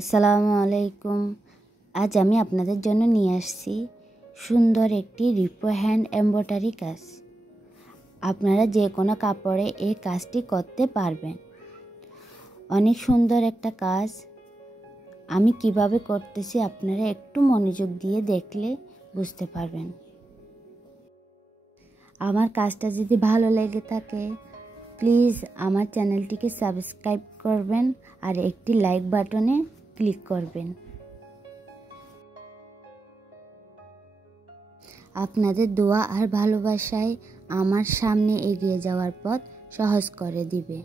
আসসালামু আলাইকুম। আজ আমি আপনাদের জন্য নিয়ে আসছি সুন্দর একটি রিপো হ্যান্ড এমব্রয়ডারি কাজ। আপনারা যে কোনো কাপড়ে এই কাজটি করতে পারবেন। অনেক সুন্দর একটা কাজ। আমি কিভাবে করতেছি আপনারা একটু মনোযোগ দিয়ে দেখলে বুঝতে পারবেন। আমার কাজটা যদি ভালো লেগে থাকে প্লিজ আমার চ্যানেলটিকে সাবস্ক্রাইব করবেন আর একটি লাইক বাটনে ক্লিক করবেন। আপনাদের দোয়া আর ভালোবাসায় আমার সামনে এগিয়ে যাওয়ার পথ সহজ করে দিবে।